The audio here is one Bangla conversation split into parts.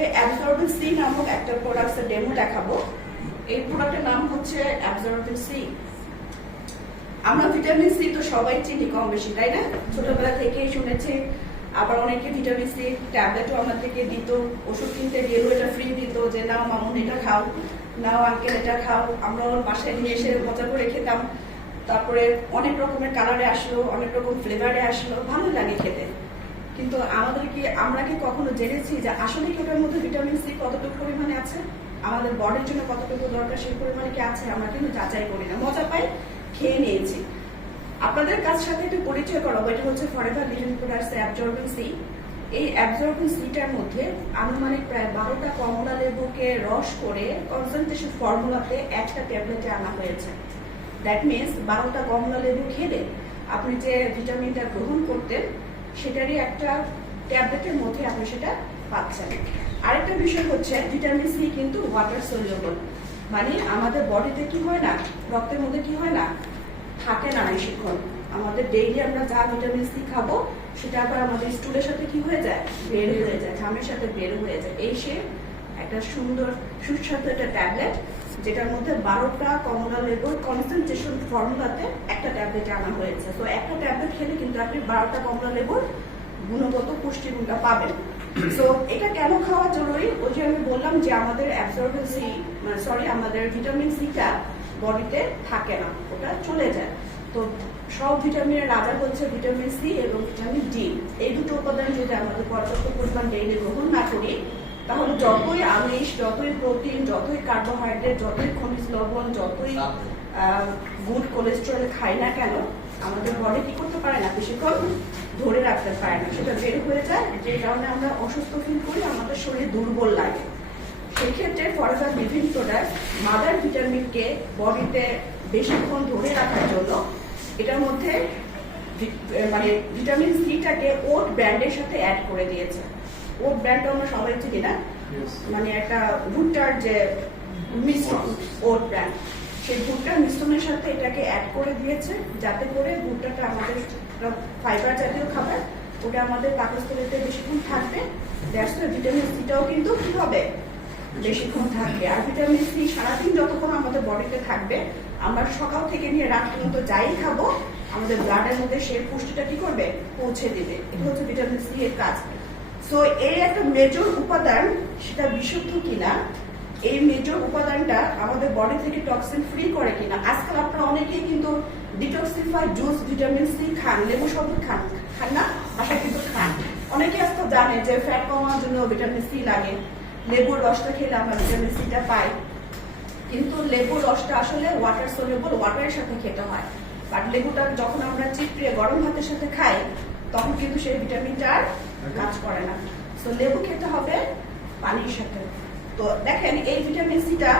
আপনাদেরকে অ্যাবজর্বিং সি নামক একটা প্রোডাক্টের ডেমো দেখাবো। এই প্রোডাক্টের নাম হচ্ছে অ্যাবজর্বিং সি। আমরা ভিটামিন সি তো সবাই চিনি কম বেশি, তাই না? ছোটবেলা থেকেই শুনেছি। আবার অনেকে ভিটামিন সি ট্যাবলেটও আমাদেরকে দিত, ওষুধ কিনতে গেলেও এটা ফ্রি দিত যে নাও মামুন এটা খাও, নাও আঙ্কেল এটা খাও। আমরা ওর বাসায় নিয়ে এসে মজা করে খেতাম। তারপরে অনেক রকমের কালারে আসলো, অনেক রকম ফ্লেভারে আসলো, ভালো লাগে খেতে। কিন্তু আমরা কি কখনো জেনেছি যে আসলে কি ওটার মধ্যে ভিটামিন সি কতটুকু পরিমাণে আছে, আমাদের বডির জন্য কতটুকু দরকার সেই পরিমাণে কি আছে আমরা কিন্তু যাচাই করি না, মজা পাই, খেয়ে নিয়েছি। আপনাদের কাছ সাথে একটু পরিচয় করাবো। এটা হচ্ছে forever living products absorbing C. এই অ্যাবজর্বিং সিটার মধ্যে আনুমানিক প্রায় 12টা কমলা লেবুকে রস করে কনসেন্ট্রেশন ফর্মুলাতে একটা ট্যাবলেটে আনা হয়েছে। দ্যাট মিনস 12টা কমলা লেবু খেলে আপনি যে ভিটামিনটা গ্রহণ করতেন সেটারই একটা ট্যাবলেটের মধ্যে আপনি সেটা পাচ্ছেন। আরেকটা বিষয় হচ্ছে ভিটামিন সি কিন্তু ওয়াটার সলিউবল, মানে আমাদের বডিতে কি হয় না, রক্তের মধ্যে কি হয় না, থাকে না বেশিক্ষণ। আমাদের ডেইলি আমরা যা ভিটামিন সি খাবো সেটা আবার আমাদের স্টুলের সাথে কি হয়ে যায়, বের হয়ে যায়, ঘামের সাথে বের হয়ে যায়। এই সে একটা সুন্দর সুস্বাদু একটা ট্যাবলেট যেটার মধ্যে 12টা কমলা লেবুর কনসেন্ট্রেশন ফর্মুলাতে একটা ট্যাবলেটে আনা হয়েছে। তো একটা ট্যাবলেট খেলে কিন্তু আপনি 12টা কমলা লেবুর গুণগত পুষ্টিগুণটা পাবেন। তো এটা কেন খাওয়া জরুরি? ওই যে আমি বললাম যে আমাদের অ্যাবজর্বিং সি আমাদের ভিটামিন সিটা বডিতে থাকে না, ওটা চলে যায়। তো সব ভিটামিনের রাজা হচ্ছে ভিটামিন সি এবং ভিটামিন ডি। এই দুটো উপাদান যদি আমাদের পর্যাপ্ত পরিমাণ ডেইলি গ্রহণ না করি তাহলে যতই আমিষ, যতই প্রোটিন, যতই কার্বোহাইড্রেট, যতই খনিজ লবণ, যতই গুড কোলেস্টেরল খাই না কেন আমাদের বডি কি করতে পারে না, বেশিক্ষণ ধরে রাখতে পারে না, সেটা বের হয়ে যায়। যে কারণে আমরা অসুস্থ ফিল করি, আমাদের শরীর দুর্বল লাগে। সেই ক্ষেত্রে ফরএভার লিভিং প্রোডাক্ট মাদার ভিটামিনকে বডিতে বেশিক্ষণ ধরে রাখার জন্য এটার মধ্যে মানে ভিটামিন সিটাকে ওট ব্র্যান্ডের সাথে অ্যাড করে দিয়েছে। ওট ব্র্যান্ডটা আমরা সবাই চিনি না, মানে একটা ভুট্টার যে মিশ্রণ, ওট ব্র্যান্ড, সেই ভুট্টার মিশ্রণের সাথে এটাকে অ্যাড করে দিয়েছে যাতে করে ভুট্টাটা আমাদের ফাইবার জাতীয় খাবার, ওটা আমাদের পাকস্থলীতে বেশিক্ষণ থাকবে। দ্যাটস ওয়াই ভিটামিন সিটাও কিন্তু কি হবে, বেশিক্ষণ থাকবে। আর ভিটামিন সি সারাদিন যতক্ষণ আমাদের বডিতে থাকবে, আমরা সকাল থেকে নিয়ে রাত পর্যন্ত যাই খাবো আমাদের ব্লাডের মধ্যে সে পুষ্টিটা কি করবে, পৌঁছে দিবে। এটা হচ্ছে ভিটামিন সি এর কাজ। সো এই একটা মেজর উপাদান, সেটা বিশুদ্ধ কিনা, এই মেজর উপাদানটা আমাদের বডি থেকে টক্সিন ফ্রি করে কিনা। আজকাল আপনারা অনেকেই কিন্তু ডিটক্সিফাইড জুস ভিটামিন সি খান, লেবু শরবত খান না, বাসায় কিন্তু খান। অনেকে আজকাল জানে যে ফ্যাট কমানোর জন্য ভিটামিন সি লাগে, লেবুর রসটা খেলে আমরা ভিটামিন সিটা পাই। কিন্তু লেবুর রসটা আসলে ওয়াটার সলিউবল, ওয়াটারের সাথে খেতে হয়। বাট লেবুটা যখন আমরা চিপড়িয়ে গরম ভাতের সাথে খাই তখন কিন্তু সেই ভিটামিনটা আর কাজ করে না। তো লেবু খেতে হবে পানির সাথে। তো দেখেন এই ভিটামিন সিটা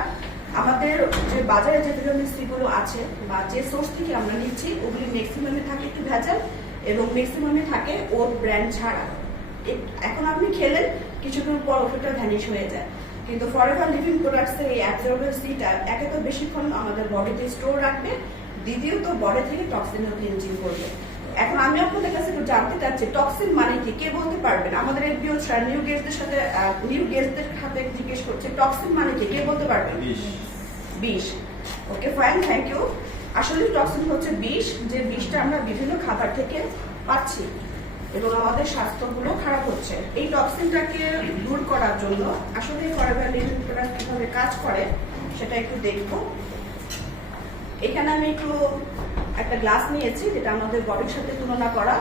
আমাদের যে বাজারে যে ভিটামিন সি গুলো আছে বা যে সোর্স থেকে আমরা নিচ্ছি ওগুলি ম্যাক্সিমামে থাকে একটু ভেজাল এবং ম্যাক্সিমামে থাকে ওট ব্র্যান্ড ছাড়া। এখন আপনি খেলেন কিছুক্ষণ পর ওষুধটা ভ্যানিশ হয়ে যায়। কিন্তু ফরএভার লিভিং প্রোডাক্টস এর এই অ্যাবজর্বেন্ট সিটা একে তো বেশিক্ষণ আমাদের বডিতে স্টোর রাখবে, দ্বিতীয়ত বডি থেকে টক্সিনও ক্লিনজিং করবে। এখন আমি আপনাদের কাছে একটু জানতে চাচ্ছি টক্সিন মানে কি, কে বলতে পারবেন? আমাদের এই নিউ গেস্টদের সাথে জিজ্ঞেস করছে টক্সিন মানে কি, কে বলতে পারবেন? বিষ। Okay fine, thank you. আসলে টক্সিন হচ্ছে বিষ, যে বিষটা আমরা বিভিন্ন খাবার থেকে পাচ্ছি এবং আমাদের স্বাস্থ্যগুলো খারাপ হচ্ছে। এই টক্সিনটাকে দূর করার জন্য আসলে ফরএভার লিভিং প্রোডাক্ট কিভাবে কাজ করে সেটা একটু দেখবো। এখানে আমি একটু একটা গ্লাস নিয়েছি যেটা আমাদের বডির সাথে তুলনা করা,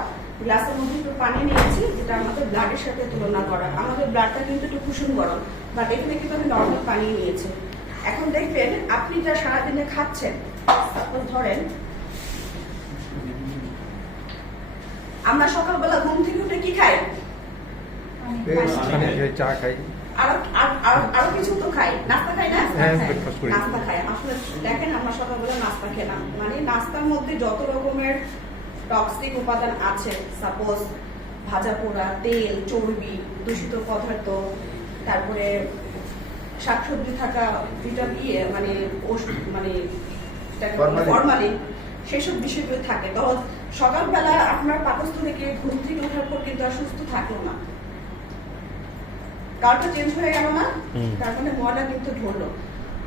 গ্লাসের মধ্যে একটু পানি নিয়েছি যেটা আমাদের ব্লাডের সাথে তুলনা করা। আমাদের ব্লাডটা কিন্তু একটু কুসুম গরম, বাট এখানে কিন্তু আমি নর্মাল পানি নিয়েছি। এখন দেখবেন আপনি যা সারাদিনে খাচ্ছেন, তারপর ধরেন আমরা সকালবেলা ঘুম থেকে উঠে কি খাই, চা খাই, আরো কিছু তো খাই, নাস্তা খাই না, নাস্তা খাই। আসলে দেখেন আমরা সকালবেলা নাস্তা খেলাম, মানে নাস্তার মধ্যে যত রকমের টক্সিক উপাদান আছে, সাপোজ ভাজা পোড়া, তেল, চর্বি, দূষিত পদার্থ, তারপরে শাকসবজি থাকা ভিটামিন মানে ফরমালিন, সেসব বিষয়গুলো থাকে। তখন সকালবেলা আপনার পাকস্থলী থেকে ঘুম থেকে ওঠার পর কিন্তু আর সুস্থ থাকলো না। কালটা চেঞ্জ হয়ে গেল না, তার মানে ময়লা কিন্তু ধরলো।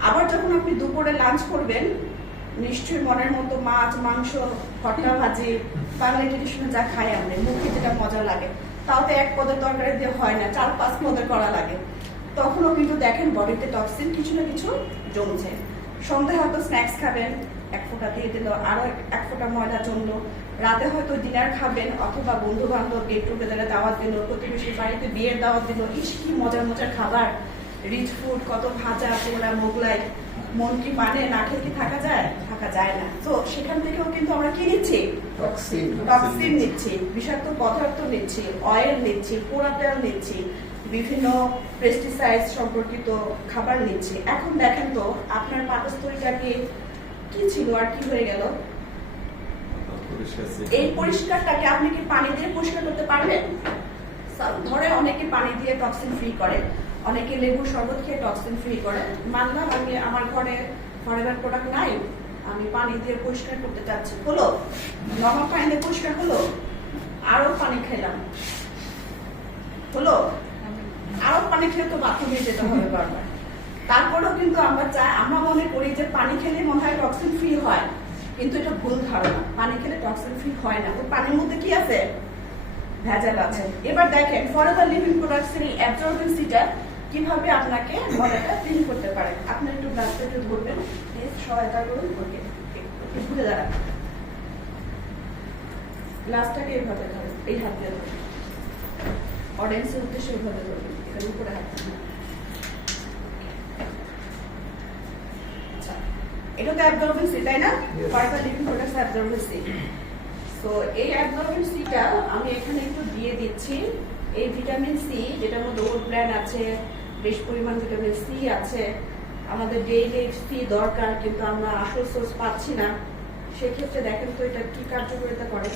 আবার যখন আপনি দুপুরে লাঞ্চ করবেন, নিশ্চয়ই মনের মতো মাছ, মাংস, ভর্তা ভাজি, বাঙালি ট্রেডিশনে যা খাই আমরা, মুখে যেটা মজা লাগে, তাও তো এক পদের তরকারি দিয়ে হয় না, 4-5 পদের করা লাগে। তখনও কিন্তু দেখেন বডিতে টক্সিন কিছু না কিছু জমছে। সন্ধ্যায় হয়তো স্ন্যাক্স খাবেন, 1 ফোঁটা দিয়ে দিল, আরো 1 ফোঁটা ময়লা জমলো। রাতে হয়তো ডিনার খাবেন, অথবা বন্ধু বান্ধব গেট টুগেদারে দাওয়াত দিল, প্রতিবেশীর বাড়িতে বিয়ের দাওয়াত দিল, ইস কি মজার মজার খাবার, রিচ ফুড, কত ভাজা পোড়া মোগলাই, মন কি মানে না খেয়ে কি থাকা যায়? থাকা যায় না। তো সেখান থেকেও কিন্তু আমরা কি নিচ্ছি? টক্সিন নিচ্ছি, বিষাক্ত পদার্থ নিচ্ছি, অয়েল নিচ্ছি, পোড়া তেল নিচ্ছি, বিভিন্ন পেস্টিসাইড সম্পর্কিত খাবার নিচ্ছি। এখন দেখেন তো আপনার পাকস্থলীটা কি ছিল আর কি হয়ে গেল? এই পরিষ্কারটাকে আপনি কি পানি দিয়ে পরিষ্কার করতে পারবেন? ধরে অনেকে পানি দিয়ে টক্সিন ফ্রি করে, অনেকে লেবুর শরবত খেয়ে টক্সিন ফ্রি করে। মানলাম আমি আমার ঘরে ফরএভার প্রোডাক্ট নাই, আমি পানি দিয়ে পরিষ্কার করতে চাচ্ছি, হলো? নরম পানি দিয়ে পরিষ্কার হলো? আরো পানি খেলাম, হলো? আরো পানি খেয়ে তো বাথরুমে যেতে হবে বারবার। তারপরেও কিন্তু আমরা মনে করি যে পানি খেলে মনে হয় টক্সিন ফ্রি হয়, কিন্তু এটা ভুল ধারণা। পানি খেলে টক্সিন ফ্রি হয় না, ওই পানির মধ্যে কি আছে? ভেজাল আছে। এবার দেখেন ফরএভার লিভিং প্রোডাক্টস এর অ্যাবজর্বেন্সিটা কিভাবে আপনাকে ময়লাটা ক্লিন করতে পারে। আপনি একটু গ্লাসটা একটু ধরবেন, সহায়তা করুন, ঘুরে দাঁড়ান, গ্লাসটাকে এইভাবে ধরেন, এই হাত দিয়ে ধরুন, অডিয়েন্সের উদ্দেশ্যে এইভাবে ধরবেন, এখানে উপরে হাত। আচ্ছা, এটা তো অ্যাবজর্বেন্সি, তাই না? Forever living products absorbency. তো এই অ্যাবজর্বেন্সিটা আমি এখানে একটু দিয়ে দিচ্ছি। এই ভিটামিন সি, যেটার মধ্যে ওট ব্ল্যান আছে, বেশ পরিমাণ ভিটামিন সি আছে, আমাদের ডেইলি সি দরকার, কিন্তু আমরা আসল সোর্স পাচ্ছি না। সেক্ষেত্রে দেখেন তো এটা কি কার্যকারিতা করে।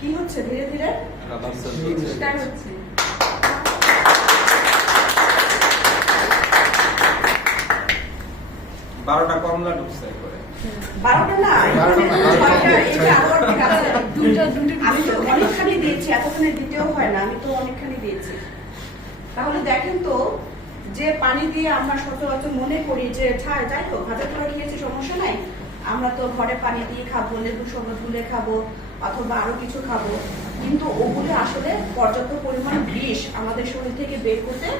কি হচ্ছে? ধীরে ধীরে স্টার্ট হচ্ছে। 12টা কমলা ঢুকছে করে। 12টা না, আমি তো অনেকখানি দিয়েছি, এতখানি দিতেও হয় না, আমি তো অনেকখানি দিয়েছি। তাহলে দেখেন তো, যে পানি দিয়ে আমরা সচরাচর মনে করি যে যাই তো ভাজা পোড়া খেয়েছি সমস্যা নাই, আমরা তো ঘরে পানি দিয়ে খাবো, লেবু শরবত গুলে খাবো, অথবা আরো কিছু খাবো, কিন্তু ওগুলো আসলে পর্যাপ্ত পরিমাণ বিষ আমাদের শরীর থেকে বের করতে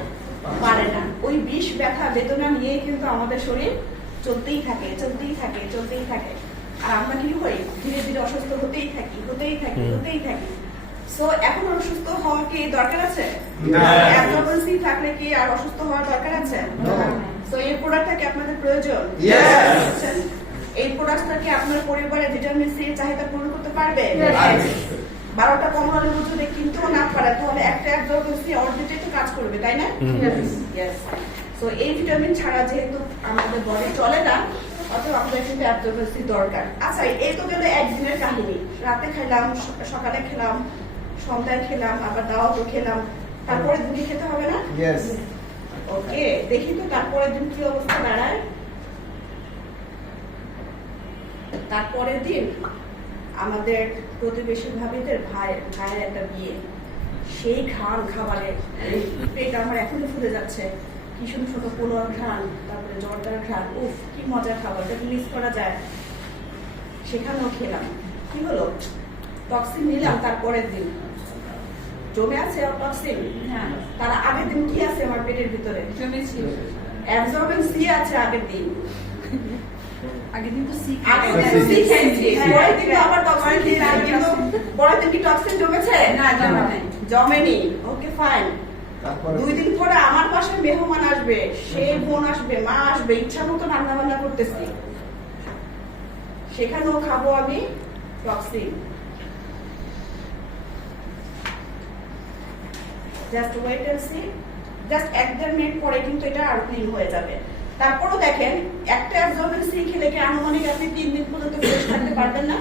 পারে না। ওই বিষ, ব্যথা, বেদনা নিয়েই কিন্তু আমাদের শরীর চলতেই থাকে, চলতেই থাকে, চলতেই থাকে। আর আমরা কি হই? ধীরে ধীরে অসুস্থ হতেই থাকি, হতেই থাকি, হতেই থাকি। সো এখন অসুস্থ হওয়া কি দরকার আছে? অ্যাবজর্বেন্সি থাকলে কি আর অসুস্থ হওয়ার দরকার আছে? সো এই প্রোডাক্টটা কি আপনাদের প্রয়োজন? এই প্রোডাক্টটা কি আপনার পরিবারে ভিটামিন সি চাহিদা পূরণ করতে পারবে? 12টা কমলা লেবু যদি কিনতেও না পারে, তাহলে একটা অ্যাবজর্বেন্সি অলরেডি তো কাজ করবে, তাই না? ইয়েস। সো এই ভিটামিন ছাড়া যেহেতু আমাদের বডি চলে না, অথবা আমাদের কিন্তু অ্যাবজর্বেন্সি দরকার। আচ্ছা, এই তো গেল একদিনের কাহিনী। রাতে খেলাম, সকালে খেলাম, সন্ধ্যায় খেলাম, আবার দাওয়াতও খেলাম, তারপরে দিন খেতে হবে না? ওকে, দেখি তো তারপরের দিন কি অবস্থা দাঁড়ায়। তারপরের দিন আমাদের প্রতিবেশী ভাবিদের ভাইয়ের একটা বিয়ে, সেই ঘ্রাণ খাবারে পেট আমার এখনো ফুলে যাচ্ছে, কি সুন্দর ছোট পোলার ঘ্রাণ, তারপরে জর্দার ঘ্রাণ, উফ কি মজার খাবার, যেটা মিস করা যায়। সেখানেও খেলাম, কি হলো? টক্সিন নিলাম। তারপরের দিন জমে আছে টক্সিন, তার আগের দিন কি আছে আমার পেটের ভিতরে? অ্যাবজর্বেন্সি আছে আগের দিন। আগের দিন তো সি খেয়েছি, পরের দিন তো আবার টক্সিন খেয়েছি, কিন্তু পরের দিন কি টক্সিন জমেছে? না, জমেনি। Okay fine. 2 দিন পরে আমার বাসায় মেহমান আসবে, সে বোন আসবে, মা আসবে, ইচ্ছা মতো রান্না বান্না করতেছি, সেখানেও খাবো আমি toxin. Just wait and see, just 1-1.5 minute পরে কিন্তু এটা আর ক্লিন হয়ে যাবে। তারপরও দেখেন, একটা অ্যাবজর্বেন্সি খেলে কি আনুমানিক আপনি 3 দিন পর্যন্ত ফ্রেশ থাকতে পারবেন না?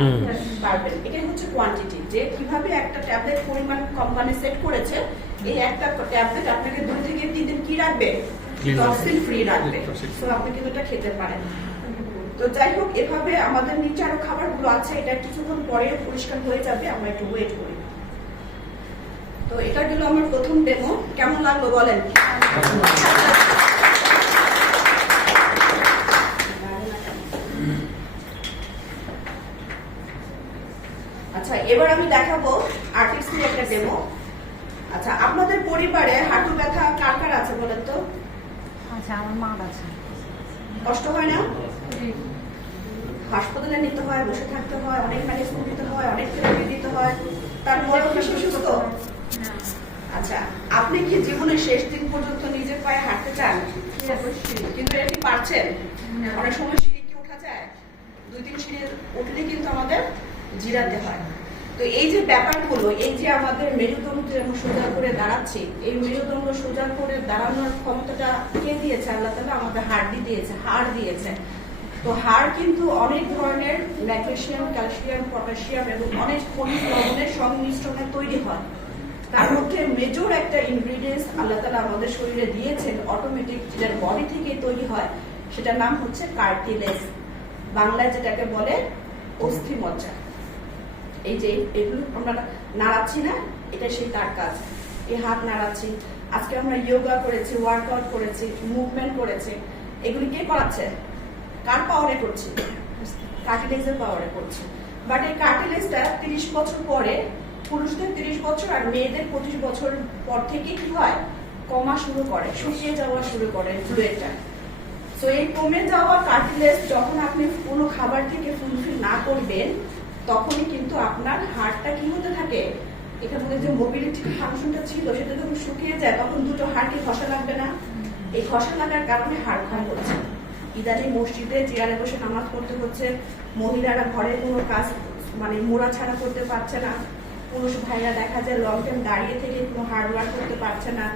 পারবেন। এটাই হচ্ছে কোয়ান্টিটি, যে কিভাবে একটা ট্যাবলেট পরিমাণ কোম্পানি সেট করেছে, এই একটা ট্যাবলেট আপনাকে 2 থেকে 3 দিন কি রাখবে, টক্সিন ফ্রি রাখবে। সো আপনি কিন্তু এটা খেতে পারেন। তো যাই হোক, এভাবে আমাদের নিচে আরো খাবারগুলো আছে, এটা কিছুক্ষণ পরে পরিষ্কার হয়ে যাবে, আমরা একটু ওয়েট করি। তো এটা গেল আমার প্রথম ডেমো। কেমন লাগলো বলেন? আচ্ছা, এবার আমি দেখাবো আর্টিস্টের একটা ডেমো। আচ্ছা, আপনাদের পরিবারে হাঁটু ব্যথা কার কার আছে বলেন তো? আচ্ছা, আমার মা আছে। কষ্ট হয় না? হাসপাতালে নিতে হয়, বসে থাকতে হয়, অনেক মেডিসিন দিতে হয়, অনেক থেরাপি দিতে হয়, তারপরেও কি সুস্থ? আচ্ছা, আপনি কি জীবনের শেষ দিন পর্যন্ত নিজের পায়ে হাঁটতে চান? কিন্তু এটা কি পারছেন? অনেক সময় সিঁড়ি কি ওঠা যায়? 2-3 সিঁড়ি উঠলে কিন্তু আমাদের জিরাতে হয়। তো এই যে ব্যাপারগুলো, এই যে আমাদের মেরুদণ্ড যেমন সোজা করে দাঁড়াচ্ছি, এই মেরুদণ্ড সোজা করে দাঁড়ানোর ক্ষমতাটা কে দিয়েছে? আল্লাহ তাআলা আমাদের হাড় দিয়েছে। তো হাড় কিন্তু অনেক ধরনের ম্যাগনেসিয়াম, ক্যালসিয়াম, পটাশিয়াম এবং অনেক খনিজ লবণের সংমিশ্রণে তৈরি হয়। তার মধ্যে মেজর একটা ইনগ্রিডিয়েন্টস আল্লাহ তাআলা আমাদের শরীরে দিয়েছেন, অটোমেটিক, যেটার বডি থেকে তৈরি হয়, সেটার নাম হচ্ছে কার্টিলেজ। বাংলায় যেটাকে বলে অস্থি মজ্জা। এই যে এগুলো আমরা নাড়াচ্ছি না, এটা সেই তার কাজ। এই হাত নাড়াচ্ছি, আজকে আমরা যোগা করেছি, ওয়ার্কআউট করেছি, মুভমেন্ট করেছি, এগুলি কে করাচ্ছে? কার পাওয়ারে করছি? কার্টিলেজের পাওয়ারে করছি। বাট এই কার্টিলেজটা 30 বছর পরে, পুরুষদের 30 বছর আর মেয়েদের 25 বছর পর থেকে কি হয়? কমা শুরু করে, শুকিয়ে যাওয়া শুরু করে ফ্লুইডটা। সো এই কমে যাওয়া কার্টিলেজ যখন আপনি কোনো খাবার থেকে ফুলফিল না করবেন, তখনই কিন্তু আপনার হাড়টা কি হতে থাকে, এখান থেকে যে মোবিলিটি ফাংশনটা ছিল সেটা যখন শুকিয়ে যায়, তখন দুটো হাড়কে ঘষা লাগবে না? এই ঘষা লাগার কারণে হাড় ক্ষয় হচ্ছে। ইদানিং মসজিদে চেয়ারে বসে নামাজ পড়তে হচ্ছে, মহিলারা ঘরে কোনো কাজ মানে মোড়া ছাড়া করতে পারছে না, পুরুষ ভাইরা দেখা যায় লং টাইম দাঁড়িয়ে থেকে কোনো হার্ড ওয়ার্ক করতে পারছে না,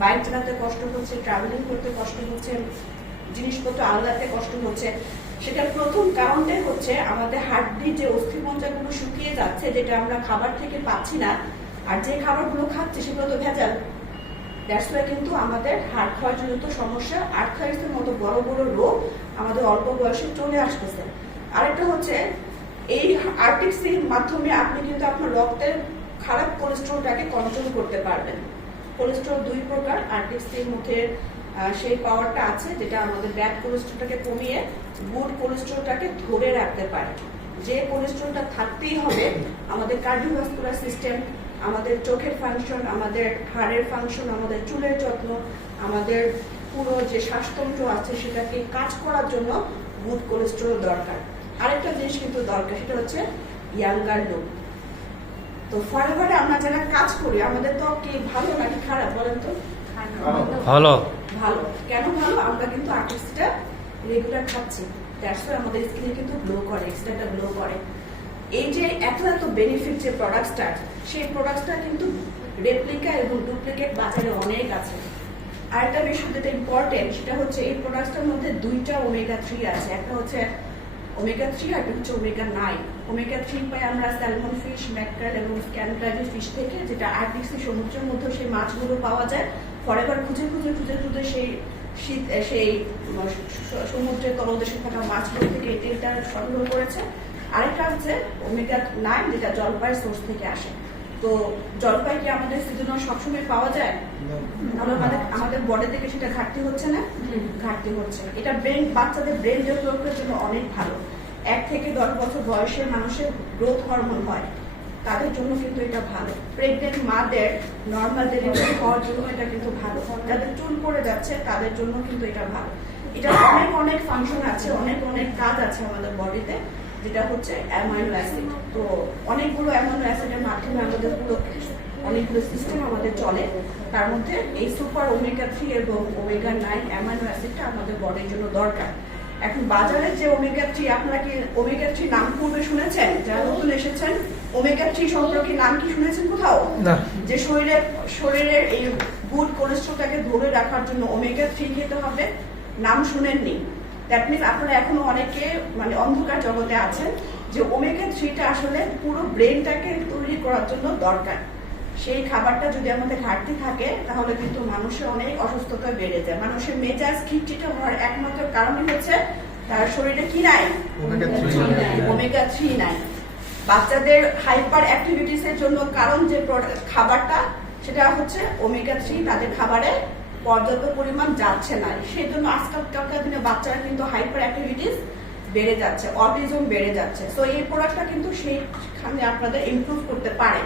বাইক চালাতে কষ্ট হচ্ছে, ট্রাভেলিং করতে কষ্ট হচ্ছে, জিনিসপত্র আলাদাতে কষ্ট হচ্ছে। সেটার প্রথম কারণটাই হচ্ছে আমাদের হাড্ডির যে অস্থিমজ্জাগুলো শুকিয়ে যাচ্ছে, যেটা আমরা খাবার থেকে পাচ্ছি না, আর যে খাবারগুলো খাচ্ছি সেগুলো তো ভেজাল। দ্যাটস ওয়াই কিন্তু আমাদের হাড় ক্ষয়জনিত সমস্যা, আর্থ্রাইটিসের মতো বড় বড় রোগ আমাদের অল্প বয়সে চলে আসতেছে। আরেকটা হচ্ছে এই আরটিসির মাধ্যমে আপনি কিন্তু আপনার রক্তের খারাপ কোলেস্টেরলটাকে কন্ট্রোল করতে পারবেন। কোলেস্টেরল 2 প্রকার, আরটিসির মধ্যে সেই পাওয়ারটা আছে যেটা আমাদের ব্যাড কোলেস্টেরলটাকে কমিয়ে গুড কোলেস্টেরলটাকে ধরে রাখতে পারে। যে কোলেস্টেরলটা থাকতেই হবে, আমাদের কার্ডিওভাস্কুলার সিস্টেম, আমাদের চোখের ফাংশন, আমাদের হাড়ের ফাংশন, আমাদের চুলের যত্ন, আমাদের পুরো যে শ্বাসতন্ত্র আছে সেটাকে কাজ করার জন্য গুড কোলেস্টেরল দরকার। আরেকটা জিনিস কিন্তু দরকার, সেটা হচ্ছে ইয়াঙ্গার লুক। তো ফরএভারে আমরা যারা কাজ করি, আমাদের তো কি ভালো নাকি খারাপ বলেন তো? ভালো। ভালো। কেন ভালো? আমরা কিন্তু আর্টিস্টটা রেগুলার খাচ্ছি, দ্যাটস ওয়াই আমাদের স্কিনে কিন্তু গ্লো করে, এক্সট্রাটা গ্লো করে। এই যে এত বেনিফিট যে প্রোডাক্টসটা, সেই প্রোডাক্টসটা কিন্তু রেপ্লিকা এবং ডুপ্লিকেট বাজারে অনেক আছে। আরেকটা বিষয় যেটা ইম্পর্টেন্ট, সেটা হচ্ছে এই প্রোডাক্টসটার মধ্যে 2টা ওমেগা 3 আছে। একটা হচ্ছে ওমেগা 3 আর একটা হচ্ছে ওমেগা 9। ওমেগা 3 পাই আমরা স্যালমন ফিশ, ম্যাক্রেল এবং স্ক্যানক্রাইভ ফিশ থেকে, যেটা আর্কটিক সমুদ্রের মধ্যে সেই মাছগুলো পাওয়া যায়। ফরএভার খুঁজে সেই সমুদ্রের তলদেশে থাকা মাছগুলো থেকে এই তেলটা সংগ্রহ করেছে। আরেকটা হচ্ছে ওমেগা 9, যেটা জলপাইয়ের সোর্স থেকে আসে। তো জলপাই কি আমাদের সিজনাল সবসময় পাওয়া যায়? আমাদের বডি থেকে সেটা ঘাটতি হচ্ছে না? ঘাটতি হচ্ছে না। এটা বাচ্চাদের ব্রেন ডেভেলপের জন্য অনেক ভালো। 1 থেকে 10 বছর বয়সের মানুষের গ্রোথ হরমোন হয়, তাদের জন্য কিন্তু এটা ভালো। প্রেগনেন্ট মাদের নর্মাল ডেলিভারি হওয়ার জন্য এটা কিন্তু ভালো। যাদের চুল পড়ে যাচ্ছে তাদের জন্য কিন্তু এটা ভালো। এটা অনেক ফাংশন আছে, অনেক কাজ আছে আমাদের বডিতে, যেটা হচ্ছে অ্যামাইনো অ্যাসিড। তো অনেকগুলো অ্যামাইনো অ্যাসিডের মাধ্যমে আমাদের পুরো অনেকগুলো সিস্টেম আমাদের চলে। তার মধ্যে এই সুপার ওমেগা 3 এবং ওমেগা 9 অ্যামাইনো অ্যাসিডটা আমাদের বডির জন্য দরকার। এখন বাজারে যে ওমেগা 3, আপনারা কি ওমেগা 3 নাম পূর্বে শুনেছেন? যারা নতুন এসেছেন, ওমেগা 3 সম্পর্কে নাম কি শুনেছেন কোথাও? না। যে শরীরের এই গুড কোলেস্টেরলটাকে ধরে রাখার জন্য ওমেগা 3 খেতে হবে, নাম শুনেননি? দ্যাট মিনস আপনারা এখনো অনেকে মানে অন্ধকার জগতে আছেন যে ওমেগা 3টা আসলে পুরো ব্রেনটাকে তৈরি করার জন্য দরকার। সেই খাবারটা যদি আমাদের ঘাটতি থাকে তাহলে কিন্তু মানুষের অনেক অসুস্থতা বেড়ে যায়। মানুষের মেজাজ খিটখিটে হওয়ার একমাত্র কারণই হচ্ছে তার শরীরে কি নাই, ওমেগা 3 নাই। বাচ্চাদের হাইপার অ্যাক্টিভিটিস এর জন্য কারণ যে খাবারটা সেটা হচ্ছে ওমেগা 3 তাদের খাবারে পর্যাপ্ত পরিমাণ যাচ্ছে না। সেই জন্য আজকালকার দিনে বাচ্চারা কিন্তু হাইপার অ্যাক্টিভিটিস বেড়ে যাচ্ছে, অটিজম বেড়ে যাচ্ছে। সো এই প্রোডাক্টটা কিন্তু সেইখানে আপনাদের ইমপ্রুভ করতে পারে।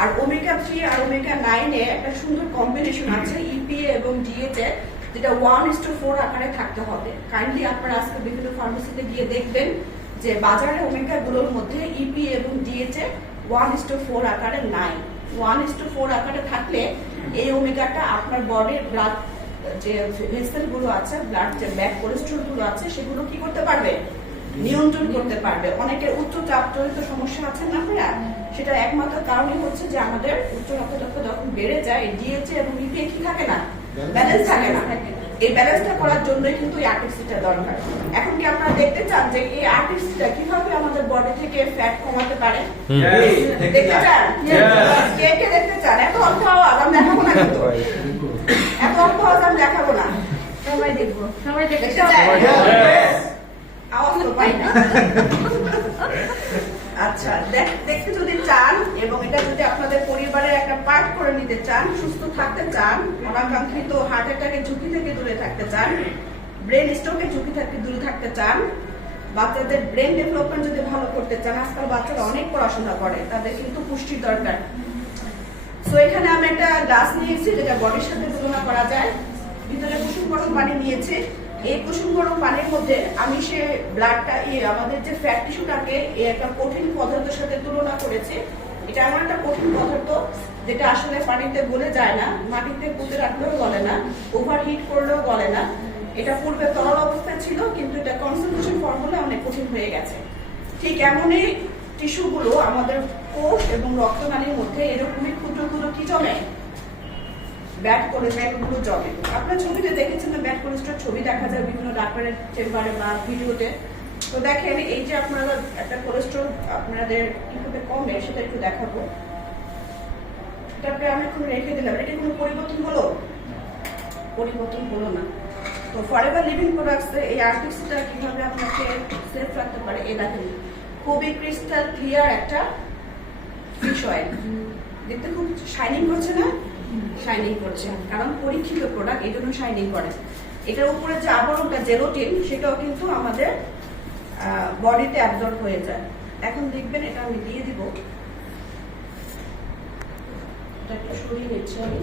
আর ওমেগা 3 আর ওমেগা 9 এ একটা সুন্দর কম্বিনেশন আছে ইপিএ এবং ডিএচএ, যেটা 1:4 আকারে থাকতে হবে। কাইন্ডলি আপনারা আজকে বিভিন্ন ফার্মেসিতে গিয়ে দেখবেন যে বাজারে ওমেগা গুলোর মধ্যে ইপিএ এবং ডিএচএ 1:4 আকারে নাই। 1:4 আকারে থাকলে এই ওমেগাটা আপনার বডির ব্লাড যে ভেসেল গুলো আছে, ব্লাড যে ব্যাড কোলেস্ট্রল গুলো আছে সেগুলো কি করতে পারবে, নিয়ন্ত্রণ করতে পারবে। অনেকের উচ্চ চাপজনিত সমস্যা আছে না ভাইয়া, সেটা একমাত্র কারণই হচ্ছে যে আমাদের উচ্চ রক্তচাপ যখন বেড়ে যায় ডিএচএ এবং ইপিএ কি থাকে না, ব্যালেন্স থাকে না। এই ব্যালেন্সটা করার জন্যই কিন্তু এই আরটিসিটা দরকার। এখন কি আপনারা দেখতে চান যে এই আরটিসিটা কিভাবে আমাদের বডি থেকে ফ্যাট কমাতে পারে? দেখতে চান? কে কে দেখতে চান? এত অল্প আওয়াজ আমি দেখাবো না, কিন্তু এত অল্প আওয়াজ আমি দেখাবো না। সবাই দেখবো, সবাই দেখতে দেখতে চান? আওয়াজ তো পাই না। আচ্ছা, দেখতে যদি চান এবং এটা যদি আপনাদের পরিবারের একটা পার্ট করে নিতে চান, সুস্থ থাকতে চান, অনাকাঙ্ক্ষিত হার্ট অ্যাটাকের ঝুঁকি থেকে দূরে থাকতে চান, ব্রেন স্ট্রোকের ঝুঁকি থেকে দূরে থাকতে চান, বাচ্চাদের ব্রেন ডেভেলপমেন্ট যদি ভালো করতে চান, আজকাল বাচ্চারা অনেক পড়াশোনা করে, তাদের কিন্তু পুষ্টির দরকার। সো এখানে আমি একটা গ্লাস নিয়েছি যেটা বডির সাথে তুলনা করা যায়। ভিতরে কুসুম গরম পানি নিয়েছি। এই কুসুম গরম পানির মধ্যে আমি সে ব্লাডটা আমাদের যে ফ্যাট টিস্যুটাকে একটা কঠিন পদার্থের সাথে তুলনা করেছি। এটা এমন একটা কঠিন পদার্থ যেটা আসলে পানিতে গলে যায় না, মাটিতে পুঁতে রাখলেও গলে না, ওভারহিট করলেও গলে না। এটা পূর্বে তরল অবস্থায় ছিল, কিন্তু এটা কনসেন্ট্রেশন ফর্মুলা অনেক কঠিন হয়ে গেছে। ঠিক এমনই টিস্যুগুলো আমাদের কোষ এবং রক্তনালীর মধ্যে এরকমই ক্ষুদ্র ক্ষুদ্র কি জমে, ব্যাড কোলেস্ট্রল গুলো জমে। আপনার ছবিতে দেখেছেন না, ব্যাড কোলেস্ট্রল ছবি দেখা যায় বিভিন্ন ডাক্তারের চেম্বারে বা ভিডিওতে। তো দেখেন এই যে আপনারা একটা কোলেস্ট্রল আপনাদের কিভাবে কমে সেটা একটু দেখাবো। এটাকে আমি এখন রেখে দিলাম। এটা কোনো পরিবর্তন হলো? পরিবর্তন হলো না। তো ফরএভার লিভিং প্রোডাক্টস এই আরটিসিটা কিভাবে আপনাকে সেফ রাখতে পারে, এই দেখেন খুবই ক্রিস্টাল ক্লিয়ার একটা ফিশ অয়েল। দেখতে খুব শাইনিং করছে না? শাইনিং করছে কারণ পরীক্ষিত প্রোডাক্ট, এই জন্য শাইনিং করে। এটার উপরে যে আবরণটা জেলোটিন, সেটাও কিন্তু আমাদের বডিতে অ্যাবজর্ব হয়ে যায়। এখন দেখবেন এটা আমি দিয়ে দিব, এটা একটু সরিয়ে নিচ্ছি আমি,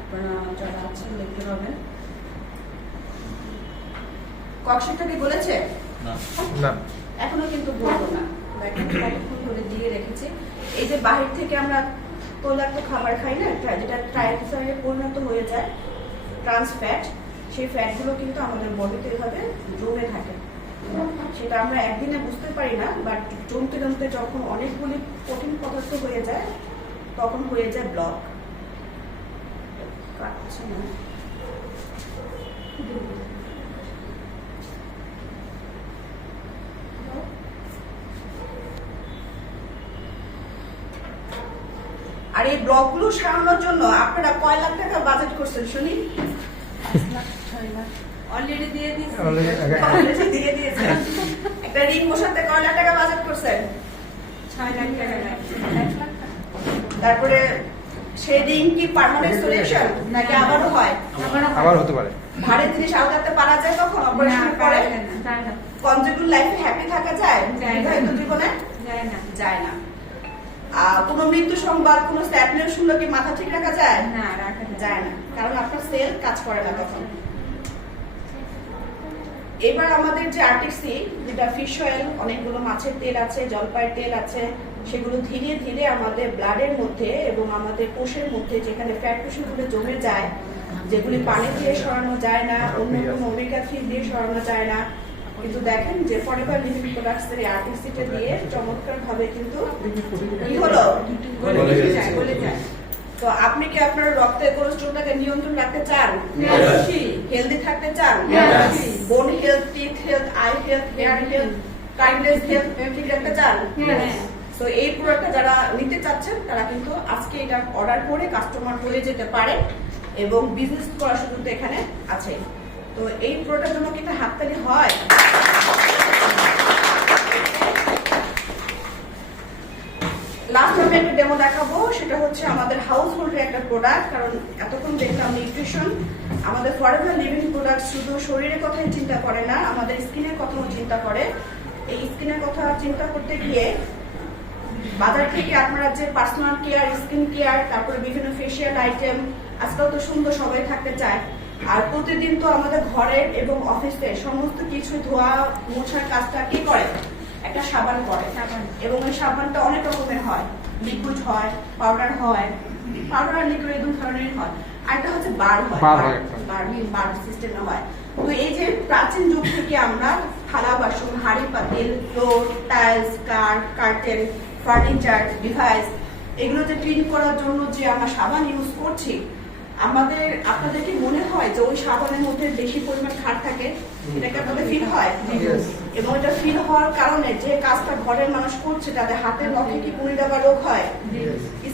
আপনারা যারা আছেন দেখতে পাবেন। কক্সিটা কি বলেছে? না, এখনো কিন্তু বলবো না। দেখেন কতক্ষণ ধরে দিয়ে রেখেছি। এই যে বাহির থেকে আমরা তৈলাক্ত খাবার খাই না, যেটা ট্রাইগ্লিসারাইডে পরিণত হয়ে যায়, ট্রান্স ফ্যাট, সেই ফ্যাটগুলো কিন্তু আমাদের বডিতে এভাবে জমে থাকে। সেটা আমরা একদিনে বুঝতে পারি না, বাট জমতে জমতে যখন অনেকগুলি কঠিন পদার্থ হয়ে যায় তখন হয়ে যায় ব্লক। কাটছে না। আর এই ব্লকগুলো সারানোর জন্য আপনারা কয় লাখ টাকা বাজেট করছেন শুনি? অলরেডি দিয়ে দিয়েছি। Already দিয়ে দিয়েছেন। একটা রিং বসাতে কয় লাখ টাকা বাজেট করছেন? 6 লাখ টাকা লাগছে। 1 লাখ টাকা। তারপরে সেই রিং কি পার্মানেন্ট সলিউশন নাকি আবারও হয়? আবার হতে পারে। ভারী জিনিস আলগাতে পারা যায় তখন অপারেশন করে? যায় না। কনজুগাল লাইফে হ্যাপি থাকা যায়? যায় না। বিবাহিত জীবনে যায় না। যায় না। কোনো মৃত্যু সংবাদ, কোনো স্যাড নিউজ শুনলে কি মাথা ঠিক রাখা যায়? না, রাখা যায় না, কারণ আপনার সেল কাজ করে না তখন। এবার আমাদের যে আরটিসি, যেটা ফিশ অয়েল, অনেকগুলো মাছের তেল আছে, জলপাইয়ের তেল আছে, সেগুলো ধীরে ধীরে আমাদের ব্লাডের মধ্যে এবং আমাদের কোষের মধ্যে যেখানে ফ্যাট টিস্যুগুলো জমে যায়, যেগুলি পানি দিয়ে সরানো যায় না, অন্য কোনো ওমেগা 3 দিয়ে সরানো যায় না, কিন্তু দেখেন যে ফরএভার লিভিং প্রোডাক্টস এর আরটিসিটা দিয়ে চমৎকার ভাবে কিন্তু কি হলো, গলে যায়। তো আপনি কি আপনার রক্তের কোলেস্ট্রলটাকে নিয়ন্ত্রণ রাখতে চান? হেলদি থাকতে চান? Bone health, teeth health, eye health, hair health, kindness health ঠিক রাখতে চান? তো এই প্রোডাক্টটা যারা নিতে চাচ্ছেন তারা কিন্তু আজকে এটা অর্ডার করে কাস্টমার হয়ে যেতে পারে এবং বিজনেস করার সুযোগ তো এখানে আছে। তো এই প্রোডাক্টের জন্য কি একটা হাততালি হয়? লাস্ট আমি একটা ডেমো দেখাবো, সেটা হচ্ছে আমাদের হাউস হোল্ডের একটা প্রোডাক্ট। কারণ এতক্ষণ দেখলাম নিউট্রিশন, আমাদের ফরএভার লিভিং প্রোডাক্ট শুধু শরীরের কথাই চিন্তা করে না, আমাদের স্কিনের কথাও চিন্তা করে। এই স্কিনের কথা চিন্তা করতে গিয়ে বাজার থেকে আপনারা যে পার্সোনাল কেয়ার, স্কিন কেয়ার, তারপরে বিভিন্ন ফেসিয়াল আইটেম, আজকাল তো সুন্দর সবাই থাকতে চায়, আর প্রতিদিন তো আমাদের ঘরের এবং অফিসে সমস্ত কিছু ধোয়া মোছার কাজটা কি করে? একটা সাবান করে। এবং ওই সাবানটা অনেক রকমের হয়, লিকুইড হয়, পাউডার হয়, পাউডার আর লিকুইড দুই ধরনের হয়, আর একটা হচ্ছে বার হয়, বার সিস্টেমে হয়। তো এই যে প্রাচীন যুগ থেকে আমরা থালা বাসন, হাঁড়ি পাতিল, floor, tiles, curtain, furniture, device, এগুলো যে ক্লিন করার জন্য যে আমরা সাবান ইউজ করছি, আপনাদের কি মনে হয় যে ওই সাবানের মধ্যে বেশি পরিমাণ ক্ষার থাকে? এটাকে আপনাদের ফিল হয়? এবং এটা ফিল হওয়ার কারণে যে কাজটা ঘরের মানুষ করছে তাদের হাতের নখে কি পুনি দেওয়া রোগ হয়?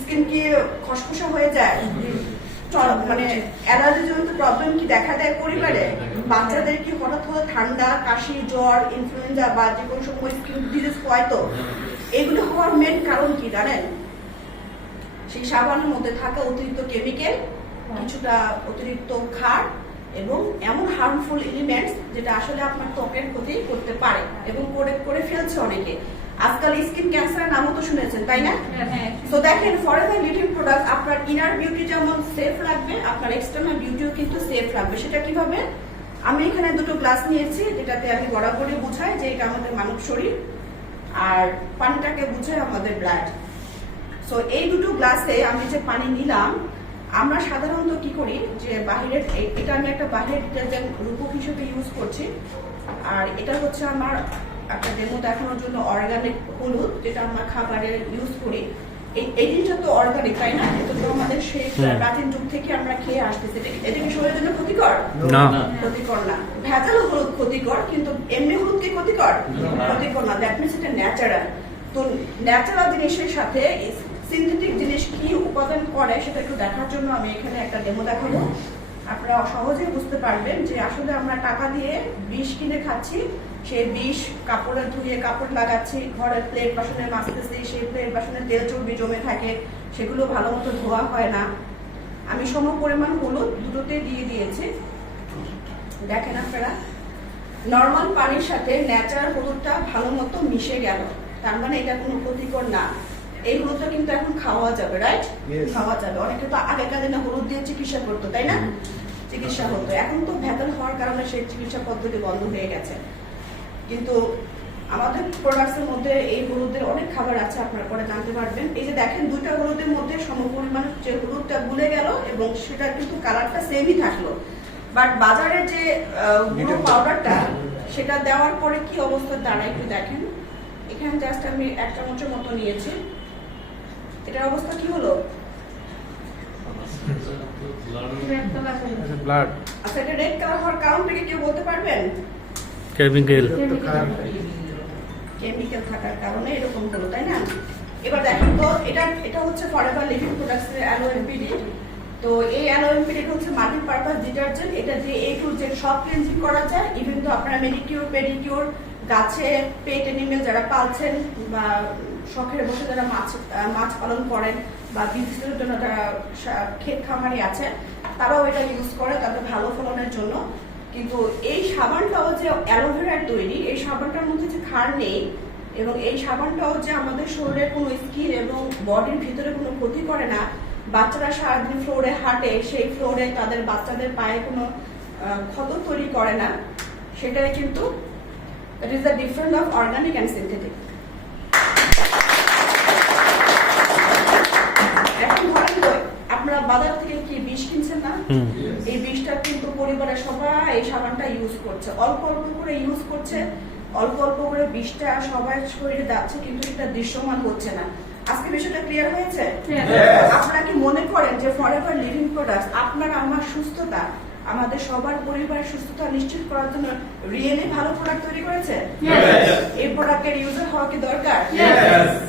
স্কিন কি খসখসা হয়ে যায়? মানে অ্যালার্জি জনিত প্রবলেম কি দেখা দেয় পরিবারে? বাচ্চাদের কি হঠাৎ হঠাৎ ঠান্ডা, কাশি, জ্বর, ইনফ্লুয়েঞ্জা বা যে কোনো সময় স্কিন ডিজিজ হয়? তো এগুলো হওয়ার মেন কারণ কি জানেন? সেই সাবানের মধ্যে থাকা অতিরিক্ত কেমিক্যাল, কিছুটা অতিরিক্ত ক্ষার এবং এমন হার্মফুল এলিমেন্টস যেটা আসলে আপনার ত্বকের ক্ষতি করতে পারে এবং করে ফেলছে অনেকে। আজকাল স্কিন ক্যান্সার নামও তো শুনেছেন, তাই না? তো দেখেন, ফরএভার লিভিং প্রোডাক্ট আপনার ইনার বিউটি যেমন সেফ রাখবে, আপনার এক্সটার্নাল বিউটিও কিন্তু সেফ রাখবে। সেটা কিভাবে? আমি এখানে দুটো গ্লাস নিয়েছি, যেটাতে আমি বরাবরই বুঝাই যে এটা আমাদের মানব শরীর, আর পানিটাকে বুঝাই আমাদের ব্লাড। সো এই দুটো গ্লাসে আমি যে পানি নিলাম, আমরা সাধারণত কি করি যে বাহিরের, এটা আমি একটা বাহিরের ডিটারজেন্ট রূপক হিসেবে ইউজ করছি, আর এটা হচ্ছে আমার একটা ডেমো দেখানোর জন্য অর্গানিক হলুদ, যেটা আমরা খাবারে ইউজ করি। এই জিনিসটা তো অর্গানিক, তাই না? এটা তো আমাদের সেই প্রাচীন যুগ থেকে আমরা খেয়ে আসতেছি। এটা কি শরীরের জন্য ক্ষতিকর? না, ক্ষতিকর না। ভেজাল হলুদ ক্ষতিকর, কিন্তু এমনি হলুদ কি ক্ষতিকর? ক্ষতিকর না। দ্যাট মিনস এটা ন্যাচারাল। তো ন্যাচারাল জিনিসের সাথে সিনথেটিক জিনিস কি উপাদান করে সেটা একটু দেখার জন্য আমি এখানে একটা ডেমো দেখাবো। আপনারা সহজেই বুঝতে পারবেন যে আসলে আমরা টাকা দিয়ে বিষ কিনে খাচ্ছি, সেই বিষ কাপড়ে ধুয়ে কাপড় লাগাচ্ছি, ঘরের প্লেট বাসনে মাজতেছি, সেই প্লেট বাসনে তেল চর্বি জমে থাকে, সেগুলো ভালো মতো ধোয়া হয় না। আমি সম পরিমাণ হলুদ দুটোতে দিয়ে দিয়েছি। দেখেন আপনারা, নর্মাল পানির সাথে ন্যাচারাল হলুদটা ভালো মতো মিশে গেল, তার মানে এটা কোনো ক্ষতিকর না। এই হলুদটা কিন্তু এখন খাওয়া যাবে, রাইট? খাওয়া যাবে। অনেকে তো আগেকার দিনে হলুদ দিয়ে চিকিৎসা করতো, তাই না? চিকিৎসা হতো। এখন তো ভেজাল হওয়ার কারণে সেই চিকিৎসা পদ্ধতি বন্ধ হয়ে গেছে। কিন্তু আমাদের প্রোডাক্টসের মধ্যে এই হলুদের অনেক খাবার আছে, আপনারা পরে জানতে পারবেন। এই যে দেখেন, দুইটা হলুদের মধ্যে সমপরিমাণ যে হলুদটা গুলে গেল এবং সেটা কিন্তু কালারটা সেমই থাকলো। বাট বাজারে যে গুঁড়ো পাউডারটা, সেটা দেওয়ার পরে কি অবস্থা দাঁড়ায় একটু দেখেন। এখানে জাস্ট আমি 1 চামচের মতো নিয়েছি, এটার অবস্থা কি হলো? ব্লাড। আচ্ছা, এটা রেড কালার হওয়ার কারণটা কি কেউ বলতে পারবেন? কেমিক্যাল থাকার কারণে এরকম হলো, তাই না? এবার দেখেন তো, এটা হচ্ছে ফরএভার লিভিং প্রোডাক্টস এর অ্যালোএমপিডি। তো এই অ্যালোএমপিডি হচ্ছে মাল্টি পারপাস ডিটারজেন্ট। এটা দিয়ে A to Z সব ক্লিনজিং করা যায়। ইভেন তো আপনারা মেডিকিউর, পেডিকিউর, গাছে পেট এনিমেল যারা পালছেন বা শখের বসে যারা মাছ পালন করেন বা বিজনেসের জন্য যারা ক্ষেত খামারি আছে, তারাও এটা ইউজ করে তাদের ভালো ফলনের জন্য। কিন্তু এই সাবানটাও যে অ্যালোভেরার তৈরি, এই সাবানটার মধ্যে যে ক্ষার নেই, এবং এই সাবানটাও যে আমাদের শরীরের কোনো স্কিন এবং বডির ভিতরে কোনো ক্ষতি করে না। বাচ্চারা সারাদিন ফ্লোরে হাঁটে, সেই ফ্লোরে তাদের বাচ্চাদের পায়ে কোনো ক্ষত তৈরি করে না। সেটাই কিন্তু that is the difference of organic and synthetic. এখন ধরেন তো আপনারা বাজার থেকে কি বিষ কিনছেন না? এই বিষটা কিন্তু পরিবারের সবাই এই সাবানটা ইউজ করছে, অল্প অল্প করে ইউজ করছে, অল্প অল্প করে বিষটা সবাই শরীরে যাচ্ছে, কিন্তু এটা দৃশ্যমান হচ্ছে না। আজকে বিষয়টা ক্লিয়ার হয়েছে? আপনারা কি মনে করেন যে ফরএভার লিভিং প্রোডাক্টস আপনার আমার সুস্থতা আমাদের সবার পরিবারের সুস্থতা নিশ্চিত করার জন্য রিয়েলি ভালো প্রোডাক্ট তৈরি করেছে? এই প্রোডাক্টের ইউজার হওয়া কি দরকার?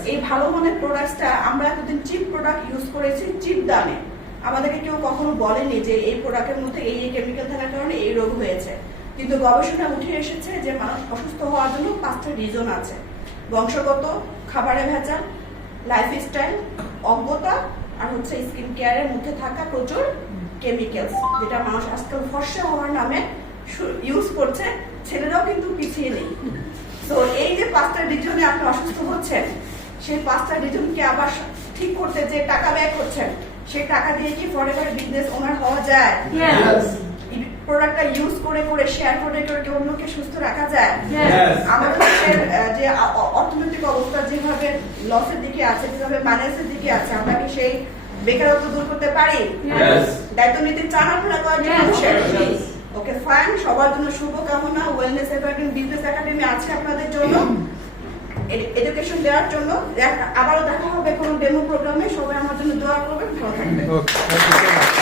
এই ভালো মানের প্রোডাক্টটা আমরা এতদিন চিপ প্রোডাক্ট ইউজ করেছি চিপ দামে। আমাদেরকে কেউ কখনো বলেনি যে এই প্রোডাক্টের মধ্যে এই কেমিক্যাল থাকার কারণে এই রোগ হয়েছে। কিন্তু গবেষণা উঠে এসেছে যে মানুষ অসুস্থ হওয়ার জন্য 5টা রিজন আছে: বংশগত, খাবারে ভেজাল, লাইফস্টাইল, অজ্ঞতা, আর হচ্ছে স্কিন কেয়ারের মধ্যে থাকা প্রচুর কেমিক্যালস, যেটা মানুষ আজকাল ফর্সা হওয়ার নামে ইউজ করছে। ছেলেরাও কিন্তু পিছিয়ে নেই। তো এই যে 5টা রিজনে আপনি অসুস্থ হচ্ছেন, সেই 5টা রিজনকে আবার ঠিক করতে যে টাকা ব্যয় করছেন, সেই টাকা দিয়ে কি ফরেভার বিজনেস ওনার হওয়া যায়? প্রোডাক্টটা ইউজ করে করে শেয়ার করে করে অন্যকে সুস্থ রাখা যায়? আমাদের দেশের যে অর্থনৈতিক অবস্থা যেভাবে লসের দিকে আছে, যেভাবে মাইনাসের দিকে আছে, আমরা কি সেই বেকারত্ব দূর করতে পারি? দায়িত্ব নিতে চান আপনারা কয়েকজন মানুষের? ওকে ফাইন, সবার জন্য শুভকামনা। ওয়েলনেস এভারগ্রিন বিজনেস একাডেমি আছে আপনাদের জন্য, এডুকেশন দেওয়ার জন্য। আবারও দেখা হবে কোনো ডেমো প্রোগ্রামে। সবাই আমার জন্য দোয়া করবেন, ভালো থাকবেন। ওকে, থ্যাংক ইউ সো মাচ।